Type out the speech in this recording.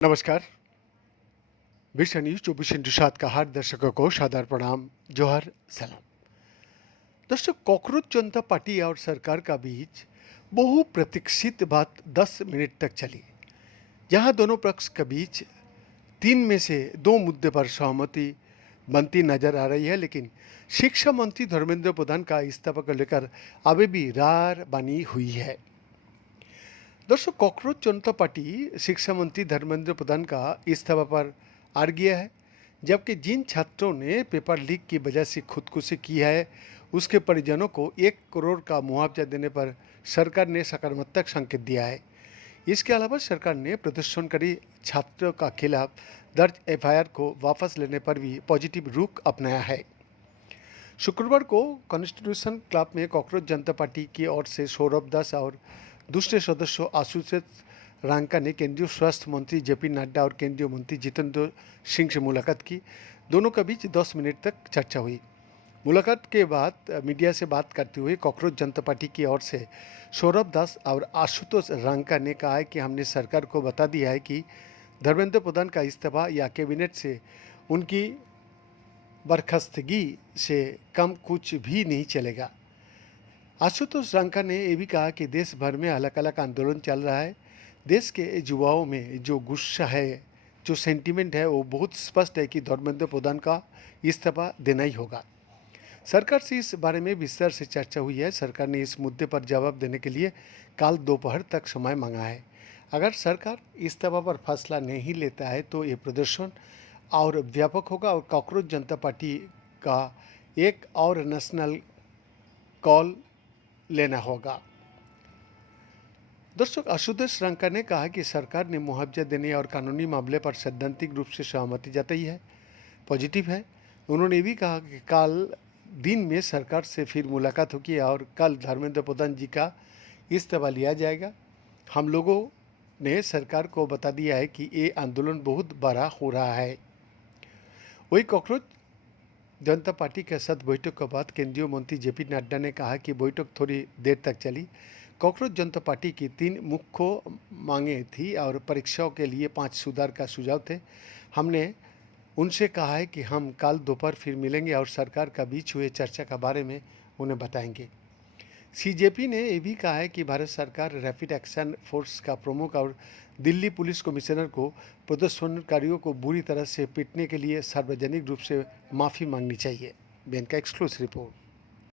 नमस्कार। विश्व न्यूज़ 24/7 का हर दर्शकों को सादर प्रणाम, जोहर, सलाम। दोस्तों, कॉकरोच जनता पार्टी और सरकार का बीच बहुप्रतीक्षित बात 10 मिनट तक चली, जहां दोनों पक्ष के बीच 3 में से 2 मुद्दे पर सहमति बनती नजर आ रही है, लेकिन शिक्षा मंत्री धर्मेंद्र प्रधान का इस्तीफा को लेकर अभी भी रार बनी हुई है। दोस्तों, कॉकरोच जनता पार्टी शिक्षा मंत्री धर्मेंद्र प्रधान का इस्तीफा पर अड़ गया है, जबकि जिन छात्रों ने पेपर लीक की वजह से खुदकुशी की है, उसके परिजनों को 1 करोड़ का मुआवजा देने पर सरकार ने सकारात्मक संकेत दिया है। इसके अलावा सरकार ने प्रदर्शनकारी छात्रों का खिलाफ दर्ज एफआईआर को वापस लेने पर भी पॉजिटिव रुख अपनाया है। शुक्रवार को कॉन्स्टिट्यूशन क्लब में कॉकरोच जनता पार्टी की ओर से सौरभ दास और दूसरे सदस्यों आशुतोष रांका ने केंद्रीय स्वास्थ्य मंत्री जेपी नड्डा और केंद्रीय मंत्री जितेंद्र सिंह से मुलाकात की। दोनों के बीच 10 मिनट तक चर्चा हुई। मुलाकात के बाद मीडिया से बात करते हुए कॉकरोच जनता पार्टी की ओर से सौरभ दास और आशुतोष रांका ने कहा है कि हमने सरकार को बता दिया है कि धर्मेंद्र प्रधान का इस्तीफा या कैबिनेट से उनकी बर्खास्तगी से कम कुछ भी नहीं चलेगा। आशुतोष रांका ने यह भी कहा कि देश भर में अलग अलग आंदोलन चल रहा है। देश के युवाओं में जो गुस्सा है, जो सेंटीमेंट है, वो बहुत स्पष्ट है कि धर्मेंद्र प्रधान का इस्तीफा देना ही होगा। सरकार से इस बारे में विस्तार से चर्चा हुई है। सरकार ने इस मुद्दे पर जवाब देने के लिए कल दोपहर तक समय मांगा है। अगर सरकार इस्तीफा पर फैसला नहीं लेता है तो ये प्रदर्शन और व्यापक होगा और कॉकरोच जनता पार्टी का एक और नेशनल कॉल लेना होगा। दर्शक, आशुतोष रांका ने कहा कि सरकार ने मुआवजा देने और कानूनी मामले पर सैद्धांतिक रूप से सहमति जताई है, पॉजिटिव है। उन्होंने भी कहा कि कल दिन में सरकार से फिर मुलाकात होगी और कल धर्मेंद्र प्रधान जी का इस्तीफा लिया जाएगा। हम लोगों ने सरकार को बता दिया है कि ये आंदोलन बहुत बड़ा हो रहा है। वही कॉकरोच जनता पार्टी के साथ बैठक के बाद केंद्रीय मंत्री जेपी नड्डा ने कहा कि बैठक थोड़ी देर तक चली। कॉकरोच जनता पार्टी की 3 मुख्य मांगें थी और परीक्षाओं के लिए 5 सुधार का सुझाव थे। हमने उनसे कहा है कि हम कल दोपहर फिर मिलेंगे और सरकार का बीच हुए चर्चा के बारे में उन्हें बताएंगे। सीजेपी ने यह भी कहा है कि भारत सरकार रैपिड एक्शन फोर्स का प्रमुख और दिल्ली पुलिस कमिश्नर को प्रदर्शनकारियों को बुरी तरह से पीटने के लिए सार्वजनिक रूप से माफ़ी मांगनी चाहिए। बेन का एक्सक्लूसिव रिपोर्ट।